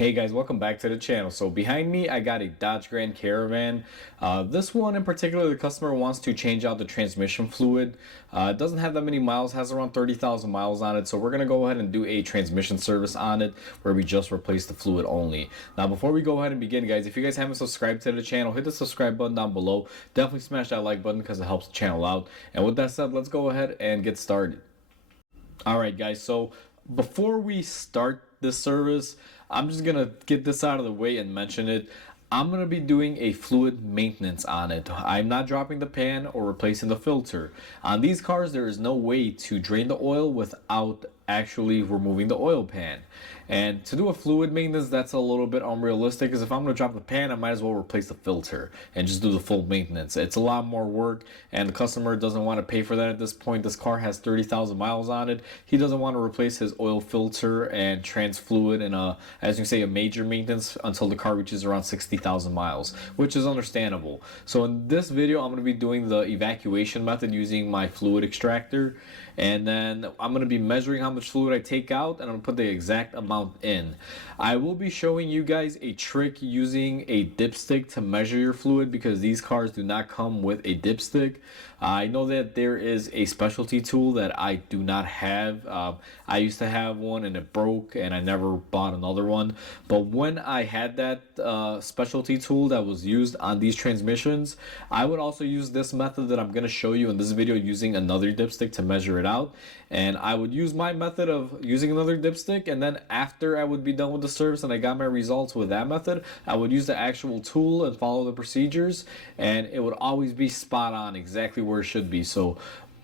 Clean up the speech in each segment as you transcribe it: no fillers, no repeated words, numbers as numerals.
Hey guys, welcome back to the channel. So behind me, I got a Dodge Grand Caravan. This one in particular, the customer wants to change out the transmission fluid. It doesn't have that many miles, has around 30,000 miles on it. So we're going to go ahead and do a transmission service on it where we just replace the fluid only. Now, before we go ahead and begin, guys, if you guys haven't subscribed to the channel, hit the subscribe button down below. Definitely smash that like button because it helps the channel out. And with that said, let's go ahead and get started. All right, guys, so before we start this service, I'm just gonna get this out of the way and mention it. I'm gonna be doing a fluid maintenance on it. I'm not dropping the pan or replacing the filter. On these cars, there is no way to drain the oil without actually removing the oil pan. And to do a fluid maintenance, that's a little bit unrealistic, because if I'm going to drop the pan, I might as well replace the filter and just do the full maintenance. It's a lot more work, and the customer doesn't want to pay for that at this point. This car has 30,000 miles on it. He doesn't want to replace his oil filter and trans fluid in a, as you say, a major maintenance until the car reaches around 60,000 miles, which is understandable. So in this video, I'm going to be doing the evacuation method using my fluid extractor, and then I'm going to be measuring how much fluid I take out, and I'm going to put the exact amount in. I will be showing you guys a trick using a dipstick to measure your fluid, because these cars do not come with a dipstick. I know that there is a specialty tool that I do not have. I used to have one and it broke, and I never bought another one. But when I had that specialty tool that was used on these transmissions, I would also use this method that I'm going to show you in this video using another dipstick to measure it out. And I would use my method of using another dipstick, and then after I would be done with the service and I got my results with that method, I would use the actual tool and follow the procedures, and it would always be spot on, exactly where it should be. So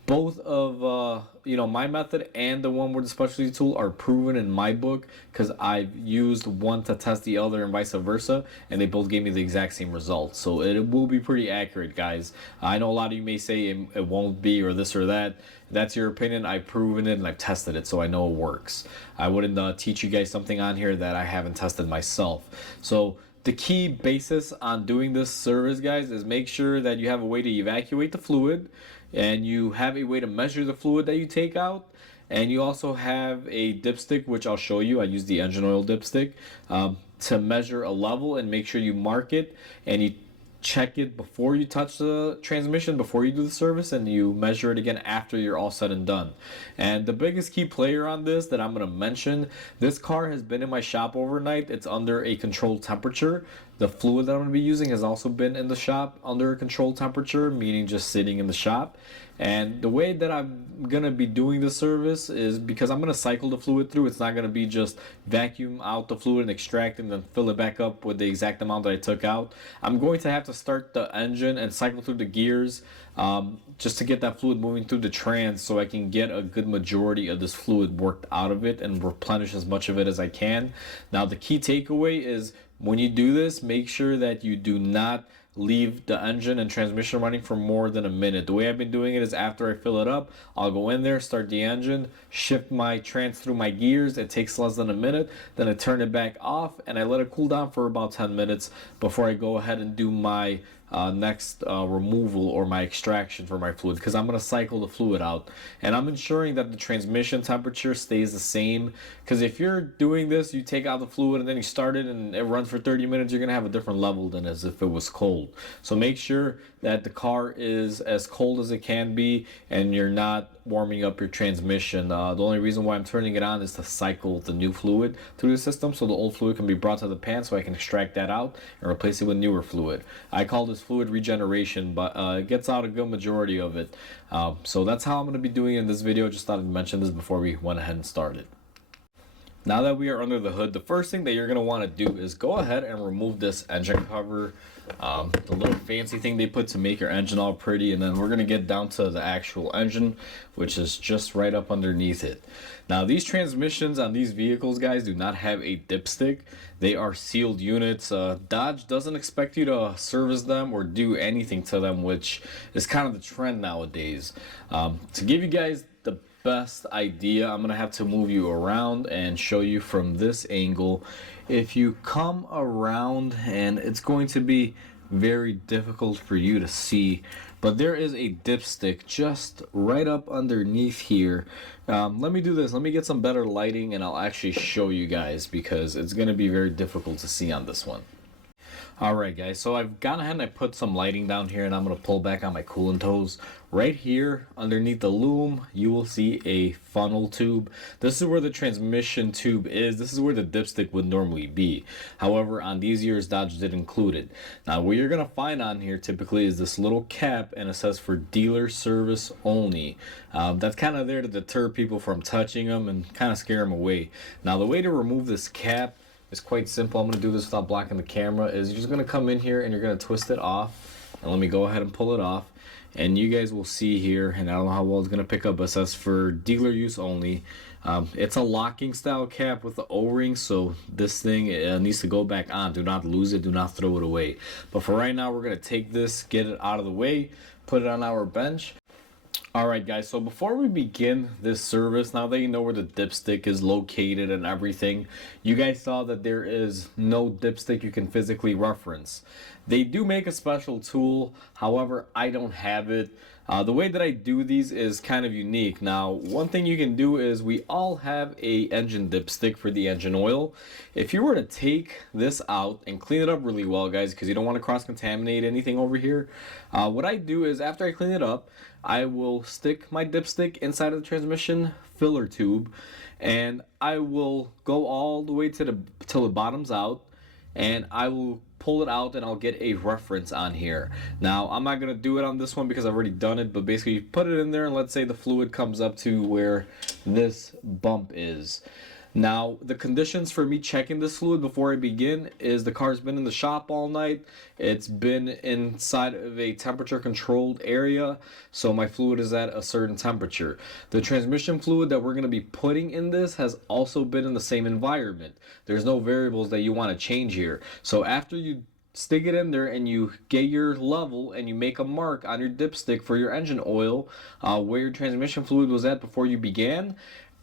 both of my method and the one with the specialty tool are proven in my book, because I've used one to test the other and vice versa, and they both gave me the exact same results. So it will be pretty accurate, guys. I know a lot of you may say it won't be, or this or that. That's your opinion. I've proven it and I've tested it, so I know it works. I wouldn't teach you guys something on here that I haven't tested myself. So the key basis on doing this service, guys, is make sure that you have a way to evacuate the fluid, and you have a way to measure the fluid that you take out, and you also have a dipstick, which I'll show you. I use the engine oil dipstick to measure a level and make sure you mark it, and you check it before you touch the transmission, before you do the service, and you measure it again after you're all said and done. And the biggest key player on this that I'm going to mention, this car has been in my shop overnight. It's under a controlled temperature. The fluid that I'm going to be using has also been in the shop under a controlled temperature, meaning just sitting in the shop. And the way that I'm going to be doing this service is because I'm going to cycle the fluid through. It's not going to be just vacuum out the fluid and extract and then fill it back up with the exact amount that I took out. I'm going to have to start the engine and cycle through the gears just to get that fluid moving through the trans, so I can get a good majority of this fluid worked out of it and replenish as much of it as I can. Now, the key takeaway is, when you do this, make sure that you do not leave the engine and transmission running for more than a minute. The way I've been doing it is, after I fill it up, I'll go in there, start the engine, shift my trans through my gears. It takes less than a minute. Then I turn it back off and I let it cool down for about 10 minutes before I go ahead and do my next removal or my extraction for my fluid, because I'm going to cycle the fluid out, and I'm ensuring that the transmission temperature stays the same. Because if you're doing this, you take out the fluid and then you start it and it runs for 30 minutes, you're going to have a different level than as if it was cold. So make sure that the car is as cold as it can be and you're not warming up your transmission. The only reason why I'm turning it on is to cycle the new fluid through the system, so the old fluid can be brought to the pan, so I can extract that out and replace it with newer fluid. I call this fluid regeneration, but it gets out a good majority of it. So that's how I'm going to be doing it in this video. Just thought I'd mention this before we went ahead and started. Now that we are under the hood, the first thing that you're going to want to do is go ahead and remove this engine cover, the little fancy thing they put to make your engine all pretty, and then we're going to get down to the actual engine, which is just right up underneath it. Now, these transmissions on these vehicles, guys, do not have a dipstick. They are sealed units. Dodge doesn't expect you to service them or do anything to them, which is kind of the trend nowadays. To give you guys the best idea, I'm gonna have to move you around and show you from this angle. If you come around, and it's going to be very difficult for you to see, but there is a dipstick just right up underneath here. Let me do this. Let me get some better lighting and I'll actually show you guys because it's going to be very difficult to see on this one. Alright guys, so I've gone ahead and I put some lighting down here and I'm going to pull back on my coolant hose. Right here underneath the loom you will see a funnel tube. This is where the transmission tube is. This is where the dipstick would normally be. However, on these years Dodge did include it. Now what you're going to find on here typically is this little cap and it says for dealer service only. That's kind of there to deter people from touching them and kind of scare them away. Now the way to remove this cap, it's quite simple. I'm going to do this without blocking the camera. Is you're just going to come in here and you're going to twist it off. And let me go ahead and pull it off. And you guys will see here, and I don't know how well it's going to pick up, but it says for dealer use only. It's a locking style cap with the O-ring, so this thing needs to go back on. Do not lose it. Do not throw it away. But for right now, we're going to take this, get it out of the way, put it on our bench. Alright guys, so before we begin this service, now that you know where the dipstick is located and everything, you guys saw that there is no dipstick you can physically reference. They do make a special tool, however I don't have it. The way that I do these is kind of unique. Now, one thing you can do is we all have a engine dipstick for the engine oil. If you were to take this out and clean it up really well, guys, because you don't want to cross-contaminate anything over here, what I do is after I clean it up, I will stick my dipstick inside of the transmission filler tube, and I will go all the way to till the bottom's out, and I will pull it out and I'll get a reference on here. Now I'm not gonna do it on this one because I've already done it, but basically you put it in there and let's say the fluid comes up to where this bump is. Now the conditions for me checking this fluid before I begin is the car's been in the shop all night. It's been inside of a temperature controlled area, so my fluid is at a certain temperature. The transmission fluid that we're going to be putting in this has also been in the same environment. There's no variables that you want to change here. So after you stick it in there and you get your level and you make a mark on your dipstick for your engine oil where your transmission fluid was at before you began,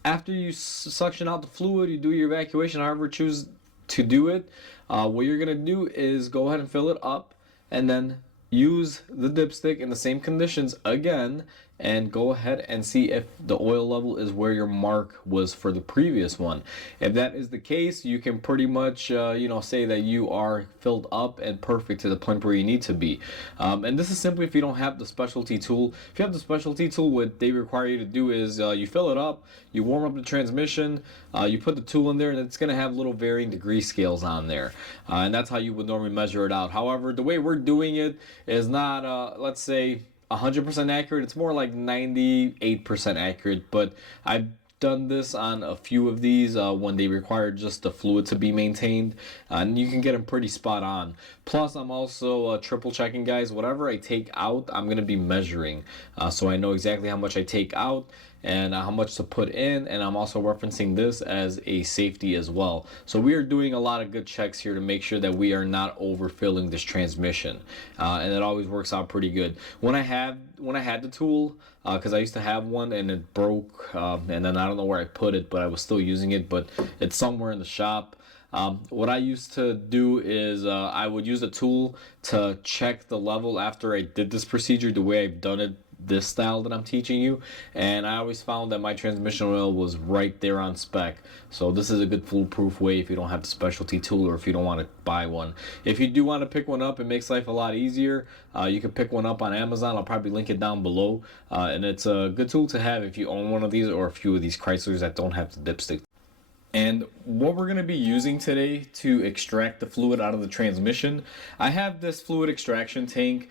after you suction out the fluid, you do your evacuation, however you choose to do it. What you're going to do is go ahead and fill it up and then use the dipstick in the same conditions again and go ahead and see if the oil level is where your mark was for the previous one. If that is the case, you can pretty much say that you are filled up and perfect to the point where you need to be. And this is simply if you don't have the specialty tool. If you have the specialty tool, what they require you to do is you fill it up, you warm up the transmission, you put the tool in there, and it's going to have little varying degree scales on there. And that's how you would normally measure it out. However, the way we're doing it is not, let's say, 100% accurate. It's more like 98% accurate, but I've done this on a few of these when they require just the fluid to be maintained, and you can get them pretty spot on. Plus, I'm also triple checking, guys. Whatever I take out, I'm going to be measuring, so I know exactly how much I take out and how much to put in, and I'm also referencing this as a safety as well. So we are doing a lot of good checks here to make sure that we are not overfilling this transmission, and it always works out pretty good. When I had the tool, because I used to have one and it broke, and then I don't know where I put it, but I was still using it, but it's somewhere in the shop. What I used to do is I would use a tool to check the level after I did this procedure the way I've done it, this style that I'm teaching you, and I always found that my transmission oil was right there on spec. So this is a good foolproof way if you don't have the specialty tool or if you don't want to buy one. If you do want to pick one up, it makes life a lot easier. You can pick one up on Amazon. I'll probably link it down below, and it's a good tool to have if you own one of these or a few of these Chryslers that don't have the dipstick. And what we're going to be using today to extract the fluid out of the transmission, I have this fluid extraction tank.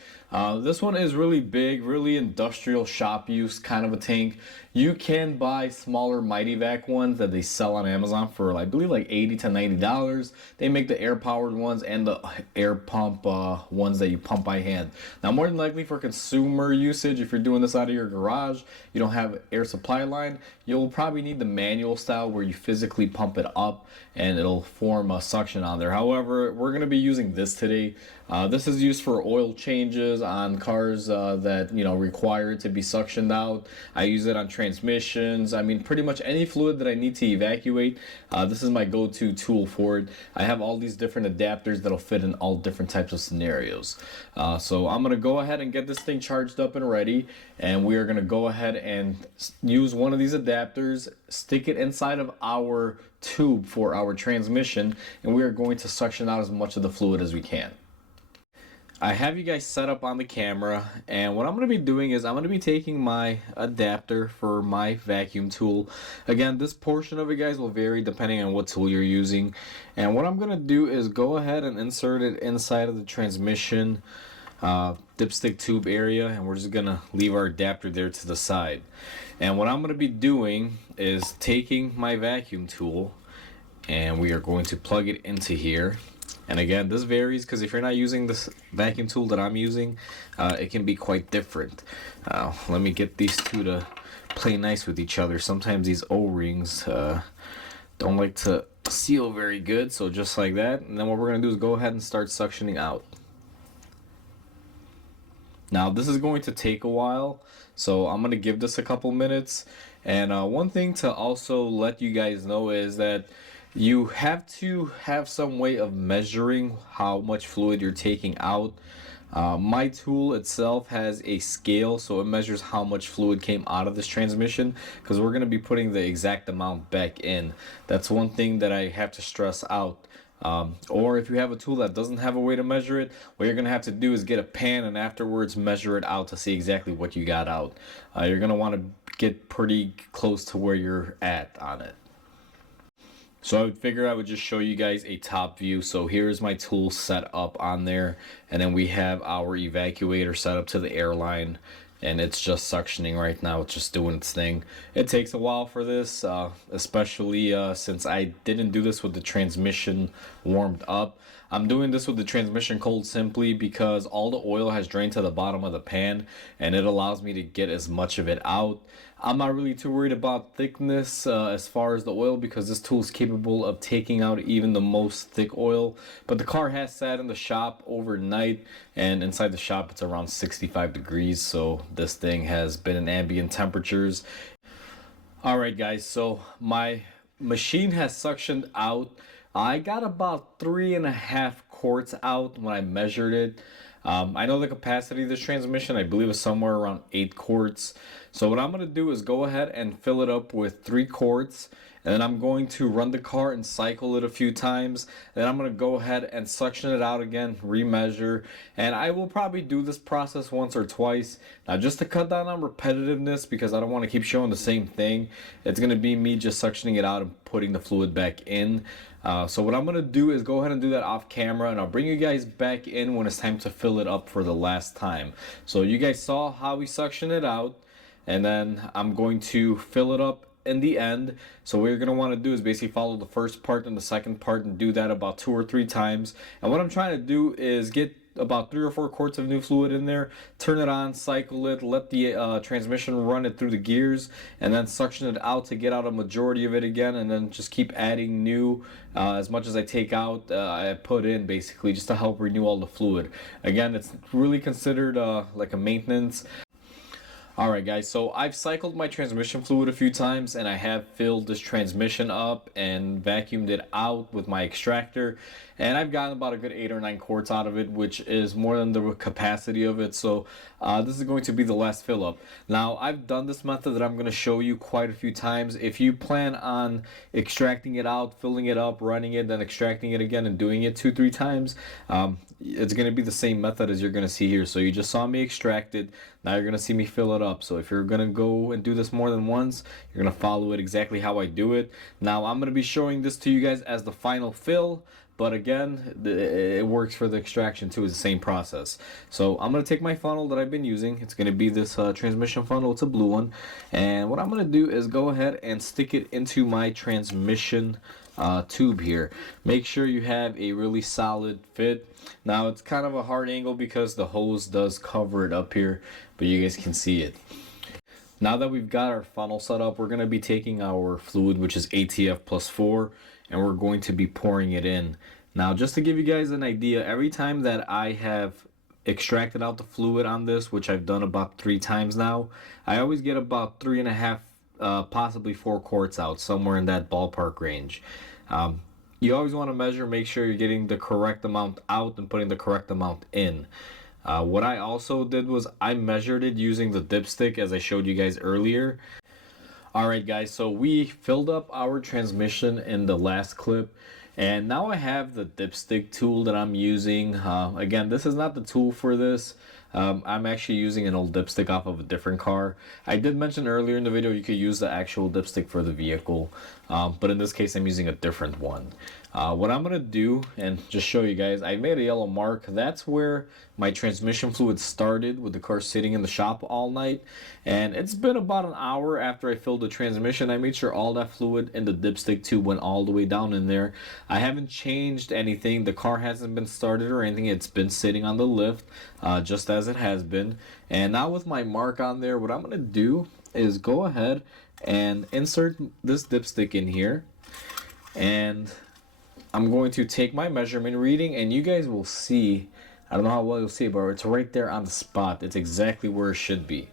This one is really big, really industrial shop use kind of a tank. You can buy smaller Mighty Vac ones that they sell on Amazon for, I believe, like $80 to $90. They make the air powered ones and the air pump ones that you pump by hand. Now, more than likely for consumer usage, if you're doing this out of your garage, you don't have air supply line, you'll probably need the manual style where you physically pump it up and it'll form a suction on there. However, we're going to be using this today. This is used for oil changes, on cars that, you know, require it to be suctioned out. I use it on transmissions. I mean, pretty much any fluid that I need to evacuate, this is my go-to tool for it. I have all these different adapters that'll fit in all different types of scenarios. So I'm going to go ahead and get this thing charged up and ready, and we are going to go ahead and use one of these adapters, stick it inside of our tube for our transmission, and we are going to suction out as much of the fluid as we can. I have you guys set up on the camera, and what I'm going to be doing is I'm going to be taking my adapter for my vacuum tool. Again, this portion of it, guys, will vary depending on what tool you're using. And what I'm going to do is go ahead and insert it inside of the transmission dipstick tube area, and we're just going to leave our adapter there to the side. And what I'm going to be doing is taking my vacuum tool, and we are going to plug it into here. And again, this varies because if you're not using this vacuum tool that I'm using, it can be quite different. Let me get these two to play nice with each other. Sometimes these O-rings don't like to seal very good, so just like that. And then what we're going to do is go ahead and start suctioning out. Now this is going to take a while, so I'm going to give this a couple minutes. And one thing to also let you guys know is that you have to have some way of measuring how much fluid you're taking out. My tool itself has a scale, so it measures how much fluid came out of this transmission, because we're going to be putting the exact amount back in. That's one thing that I have to stress out. Or if you have a tool that doesn't have a way to measure it, what you're going to have to do is get a pan and afterwards measure it out to see exactly what you got out. You're going to want to get pretty close to where you're at on it. So I would figure I would just show you guys a top view. So here's my tool set up on there, and then we have our evacuator set up to the airline, and it's just suctioning right now. It's just doing its thing. It takes a while for this, especially since I didn't do this with the transmission warmed up. I'm doing this with the transmission cold simply because all the oil has drained to the bottom of the pan, and it allows me to get as much of it out. I'm not really too worried about thickness as far as the oil, because this tool is capable of taking out even the most thick oil. But the car has sat in the shop overnight, and inside the shop it's around 65 degrees, so this thing has been in ambient temperatures. Alright guys, so my machine has suctioned out. I got about 3.5 quarts out when I measured it. I know the capacity of this transmission, I believe, is somewhere around 8 quarts. So what I'm going to do is go ahead and fill it up with 3 quarts, and then I'm going to run the car and cycle it a few times. Then I'm going to go ahead and suction it out again, remeasure, and I will probably do this process once or twice. Now, just to cut down on repetitiveness, because I don't want to keep showing the same thing, it's going to be me just suctioning it out and putting the fluid back in. So what I'm going to do is go ahead and do that off camera, and I'll bring you guys back in when it's time to fill it up for the last time. So you guys saw how we suction it out, and then I'm going to fill it up in the end. So what you're going to want to do is basically follow the first part and the second part and do that about 2 or 3 times. And what I'm trying to do is get about 3 or 4 quarts of new fluid in there, turn it on, cycle it, let the transmission run it through the gears, and then suction it out to get out a majority of it again, and then just keep adding new as much as I take out. I put in basically just to help renew all the fluid. Again, it's really considered like a maintenance. Alright guys, so I've cycled my transmission fluid a few times, and I have filled this transmission up and vacuumed it out with my extractor, and I've gotten about a good 8 or 9 quarts out of it, which is more than the capacity of it. So this is going to be the last fill up. Now, I've done this method that I'm going to show you quite a few times. If you plan on extracting it out, filling it up, running it, then extracting it again and doing it 2-3 times, it's going to be the same method as you're going to see here. So you just saw me extract it, now you're going to see me fill it up. So if you're going to go and do this more than once, you're going to follow it exactly how I do it. Now I'm going to be showing this to you guys as the final fill, but again, it works for the extraction too. It's the same process. So I'm going to take my funnel that I've been using. It's going to be this transmission funnel. It's a blue one. And what I'm going to do is go ahead and stick it into my transmission tube here. Make sure you have a really solid fit. Now it's kind of a hard angle because the hose does cover it up here, but you guys can see it. Now that we've got our funnel set up, we're going to be taking our fluid, which is ATF plus 4, and we're going to be pouring it in. Now, just to give you guys an idea, every time that I have extracted out the fluid on this, which I've done about 3 times now, I always get about 3.5, possibly 4 quarts out, somewhere in that ballpark range. You always want to measure, make sure you're getting the correct amount out and putting the correct amount in. What I also did was I measured it using the dipstick as I showed you guys earlier. Alright guys, so we filled up our transmission in the last clip, and now I have the dipstick tool that I'm using. Again, this is not the tool for this. I'm actually using an old dipstick off of a different car. I did mention earlier in the video you could use the actual dipstick for the vehicle, but in this case I'm using a different one. What I'm going to do, and just show you guys, I made a yellow mark. That's where my transmission fluid started with the car sitting in the shop all night. And it's been about an hour after I filled the transmission. I made sure all that fluid in the dipstick tube went all the way down in there. I haven't changed anything. The car hasn't been started or anything. It's been sitting on the lift just as it has been. And now with my mark on there, what I'm going to do is go ahead and insert this dipstick in here. And I'm going to take my measurement reading, and you guys will see, I don't know how well you'll see it, but it's right there on the spot. It's exactly where it should be.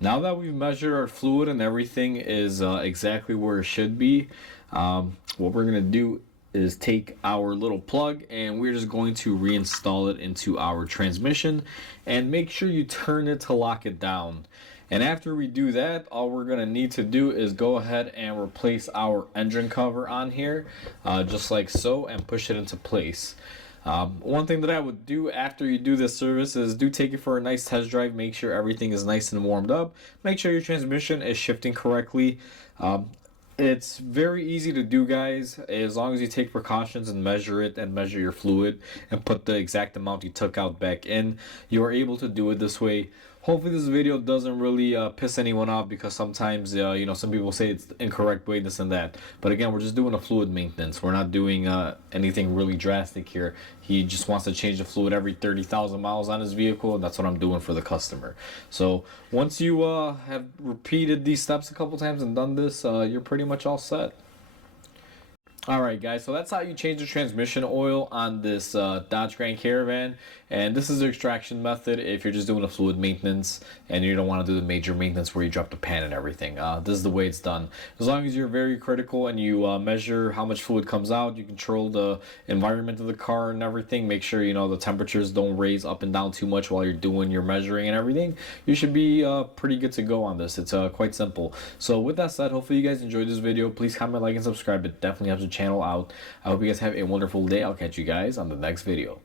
Now that we've measured our fluid and everything is exactly where it should be, what we're going to do is take our little plug and we're just going to reinstall it into our transmission, and make sure you turn it to lock it down. And after we do that, all we're going to need to do is go ahead and replace our engine cover on here, just like so, and push it into place. One thing that I would do after you do this service is do take it for a nice test drive. Make sure everything is nice and warmed up. Make sure your transmission is shifting correctly. It's very easy to do, guys, as long as you take precautions and measure it and measure your fluid and put the exact amount you took out back in. You are able to do it this way. Hopefully this video doesn't really piss anyone off, because sometimes you know, some people say it's the incorrect way, this and that. But again, we're just doing a fluid maintenance. We're not doing anything really drastic here. He just wants to change the fluid every 30,000 miles on his vehicle, and that's what I'm doing for the customer. So once you have repeated these steps a couple times and done this, you're pretty much all set. Alright guys, so that's how you change the transmission oil on this Dodge Grand Caravan. And this is the extraction method if you're just doing a fluid maintenance and you don't want to do the major maintenance where you drop the pan and everything. This is the way it's done. As long as you're very critical and you measure how much fluid comes out, you control the environment of the car and everything, make sure you know the temperatures don't raise up and down too much while you're doing your measuring and everything, you should be pretty good to go on this. It's quite simple. So with that said, hopefully you guys enjoyed this video. Please comment, like, and subscribe. It definitely helps the channel out. I hope you guys have a wonderful day. I'll catch you guys on the next video.